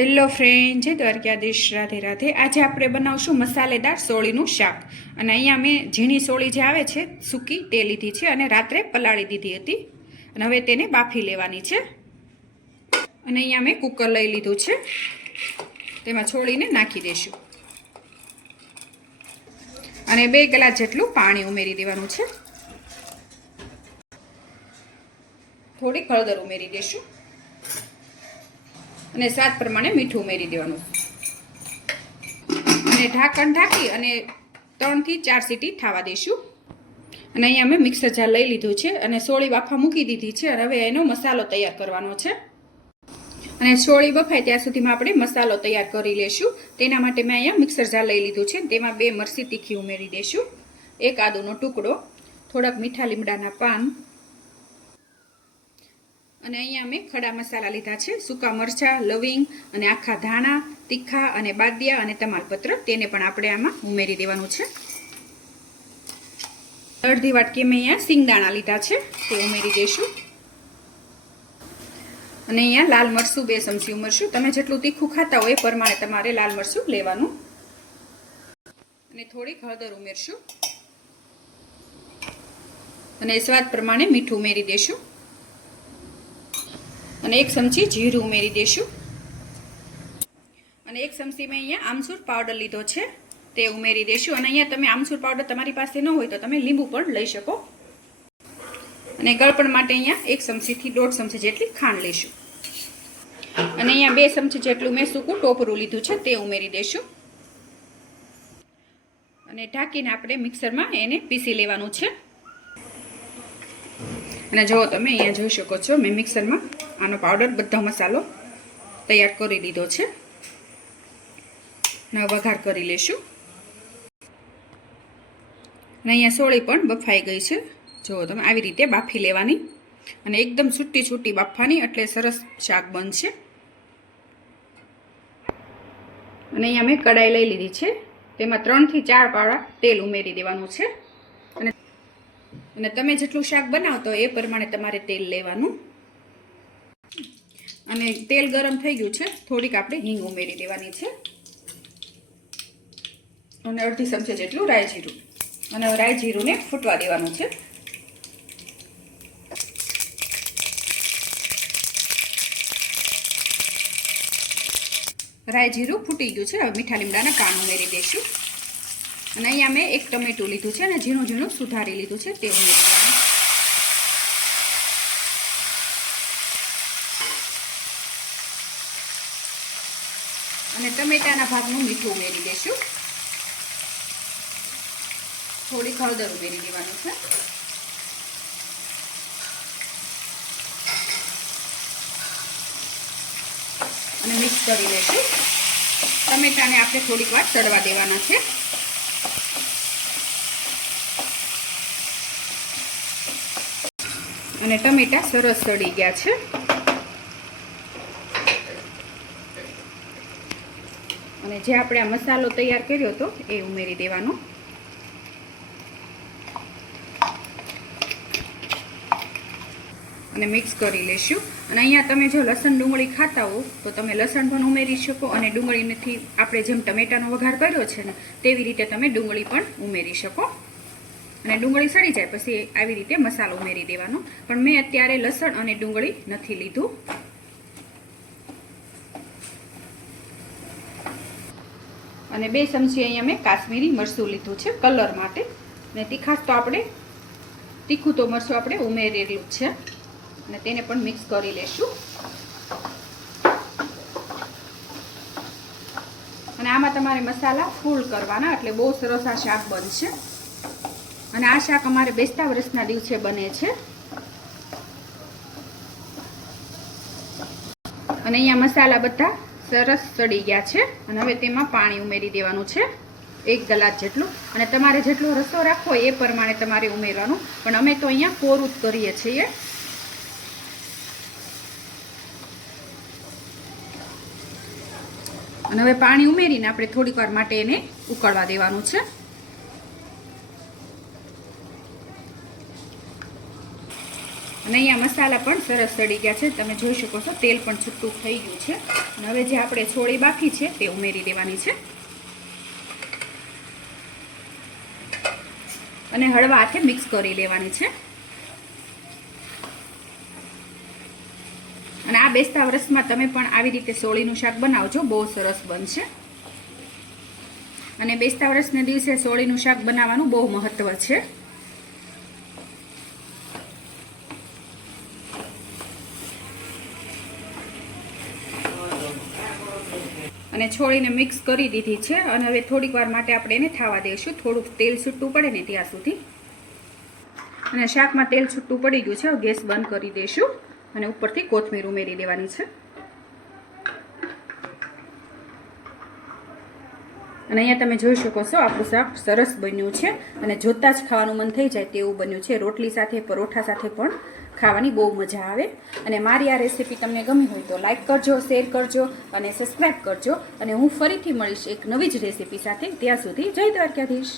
Hello friend, જય દ્વારકાધીશ. રાધે રાધે. આજે આપણે બનાવશું મસાલેદાર સોળીનું શાક. અને અહીંયા મેં ઝીણી સોળી જે આવે છે, સૂકી તે લીધી છે અને રાત્રે પલાળી દીધી હતી. અને હવે તેને બાફી લેવાની છે. અને અહીંયા મેં કુકર લઈ લીધું છે. તેમાં છોડીને નાખી દઈશું. અને બે ગ્લાસ જેટલું પાણી ઉમેરી દેવાનું છે. થોડીક હળદર ઉમેરી દઈશું. અને સ્વાદ પ્રમાણે મીઠું ઉમેરી દેવાનું. અને ઢાંકણ ઢાંકી અને ત્રણથી ચાર સીટી થવા દઈશું. અને અહીંયા અમે મિક્સર જાર લઈ લીધું છે અને સોળી બાફા મૂકી દીધી છે અને હવે એનો મસાલો તૈયાર કરવાનો છે. અને સોળી બફાય ત્યાં સુધીમાં આપણે મસાલો તૈયાર કરી લેશું. તેના માટે મેં અહીંયા મિક્સર જાર લઈ લીધું છે. તેમાં બે મરસી તીખી ઉમેરી દઈશું એક આદુનો ટુકડો, થોડાક મીઠા લીમડાના પાન અને અહીંયા અમે ખડા મસાલા લીધા છે. સૂકા મરચાં, લવિંગ અને આખા ધાણા, તીખા અને બાદિયા અને તમાલપત્ર તેને પણ આપણે આમાં ઉમેરી દેવાનું છે. અડધી વાટકી મેં અહીંયા સિંગદાણા લીધા છે. તે ઉમેરી દઈશું અને અહીંયા લાલ મરચું બે ચમચી ઉમેરશું. તમે જેટલું તીખું ખાતા હોય એ પ્રમાણે તમારે લાલ મરચું લેવાનું. અને થોડીક હળદર ઉમેરશું. અને સ્વાદ પ્રમાણે મીઠું ઉમેરી દઈશું અને એક ચમચી જીરું ઉમેરી દઈશું અને એક ચમચી મેં અહીંયા આમસૂર પાવડર લીધો છે, તે ઉમેરી દઈશું અને અહીંયા તમે આમસૂર પાવડર તમારી પાસે ન હોય તો તમે લીંબુ પણ લઈ શકો. અને ગળપણ માટે અહીંયા એક ચમચીથી દોઢ ચમચી જેટલી ખાંડ લઈશું. અને અહીંયા બે ચમચી જેટલું મેં સૂકું ટોપરું લીધું છે, તે ઉમેરી દઈશું અને ઢાંકીને આપણે મિક્સરમાં એને પીસી લેવાનું છે. અને જો તમે અહીંયા જોઈ શકો છો, મેં મિક્સરમાં આનો પાવડર બધો મસાલો તૈયાર કરી દીધો છે. અને વઘાર કરી લેશું. અને અહીંયા સોળી પણ બફાઈ ગઈ છે. જુઓ તમે આવી રીતે બાફી લેવાની. અને એકદમ છૂટી છૂટી બાફવાની, એટલે સરસ શાક બનશે. અને અહીંયા મેં કડાઈ લઈ લીધી છે. તેમાં ત્રણથી ચાર પાડા તેલ ઉમેરી દેવાનું છે. અને અને તમે જેટલું શાક બનાવતો એ પ્રમાણે તમારે તેલ લેવાનું. અને તેલ ગરમ થઈ ગયું છે. થોડીક આપણે હિંગ ઉમેરી દેવાની છે. અને અડધી ચમચી જેટલું રાઈ જીરું. અને રાઈ જીરુંને ફૂટવા દેવાનું છે. રાઈ જીરું ફૂટી ગયું છે. હવે મીઠા લીમડાના કાન ઉમેરી દઈશું. અને અહીંયા મેં એક ટમેટું લીધું છે અને ઝીણું ઝીણું સુધારી લીધું છે. તે ઉમેરી દેવાનું અને ટમેટાના ભાગનું મીઠું ઉમેરી દઈશું. થોડી હળદર ઉમેરી દેવાનું છે. અને મિક્સ કરી લઈશું ટમેટાને આપણે થોડીક વાર ચડવા દેવાના છે. અને ટમેટા સરસ સડી ગયા છે. અને જે આપણે આ મસાલો તૈયાર કર્યો હતો, એ ઉમેરી દેવાનો. અને મિક્સ કરી લેશું. અને અહીંયા તમે જો લસણ ડુંગળી ખાતા હો તો તમે લસણ પણ ઉમેરી શકો અને ડુંગળીથી આપણે જેમ ટમેટાનો વઘાર કર્યો છે ને, તેવી રીતે તમે ડુંગળી પણ ઉમેરી શકો. અને ડુંગળી સડી જાય, પછી આવી રીતે મસાલો ઉમેરી દેવાનો. પણ મેં અત્યારે લસણ અને ડુંગળી નથી લીધું. અને બે ચમચી અહીંયા મેં કાશ્મીરી મરચું લીધું છે, કલર માટે. અને તીખાશ તો આપણે, તીખું તો મરચું આપણે ઉમેરેલું છે. અને તેને પણ મિક્સ કરી લેશું. અને આમાં તમારે મસાલા ફૂલ કરવાના, એટલે બહુ સરસ આ શાક બનશે. અને આ શાક અમારે બેસતા વર્ષના દિવસે બને છે. અને અહીંયા મસાલા બધા સરસ સડી ગયા છે અને હવે તેમાં પાણી ઉમેરી દેવાનું છે. એક ગ્લાસ જેટલું. અને તમારે જેટલો રસો રાખવો એ પ્રમાણે તમારે ઉમેરવાનું. પણ અમે તો અહીંયા કોરું જ કરીએ છીએ. અને હવે પાણી ઉમેરીને આપણે થોડીક વાર માટે એને ઉકળવા દેવાનું છે. અને અહીંયા મસાલા પણ સરસ સડી ગયા છે. તમે જોઈ શકો છો, તેલ પણ છૂટું થઈ ગયું છે. હવે જે આપણે છોડી બાકી છે, તે ઉમેરી દેવાની છે. અને હળવા હાથે મિક્સ કરી લેવાની છે. અને આ બેસતા વર્ષમાં તમે પણ આવી રીતે સોળીનું શાક બનાવજો, બહુ સરસ બનશે. અને બેસતા વર્ષના દિવસે સોળીનું શાક બનાવવાનું બહુ મહત્વ છે. અને છોડીને મિક્સ કરી દીધી છે અને હવે થોડીક વાર માટે આપણે એને થવા દઈશું થોડુંક તેલ છૂટું પડે ને ત્યાં સુધી. અને શાકમાં તેલ છૂટું પડી ગયું છે ગેસ બંધ કરી દઈશું અને ઉપરથી કોથમીર ઉમેરી દેવાની છે. અને અહીંયા તમે જોઈ શકો છો, આપણું શાક સરસ બન્યું છે અને જોતાં જ ખાવાનું મન થઈ જાય તેવું બન્યું છે. રોટલી સાથે, પરોઠા સાથે પણ ખાવાની બહુ મજા આવે. અને મારી આ રેસીપી તમને ગમી હોય તો લાઇક કરજો, શેર કરજો અને સબસ્ક્રાઈબ કરજો. અને હું ફરીથી મળીશ એક નવી જ રેસીપી સાથે. ત્યાં સુધી જય દ્વારકાધીશ.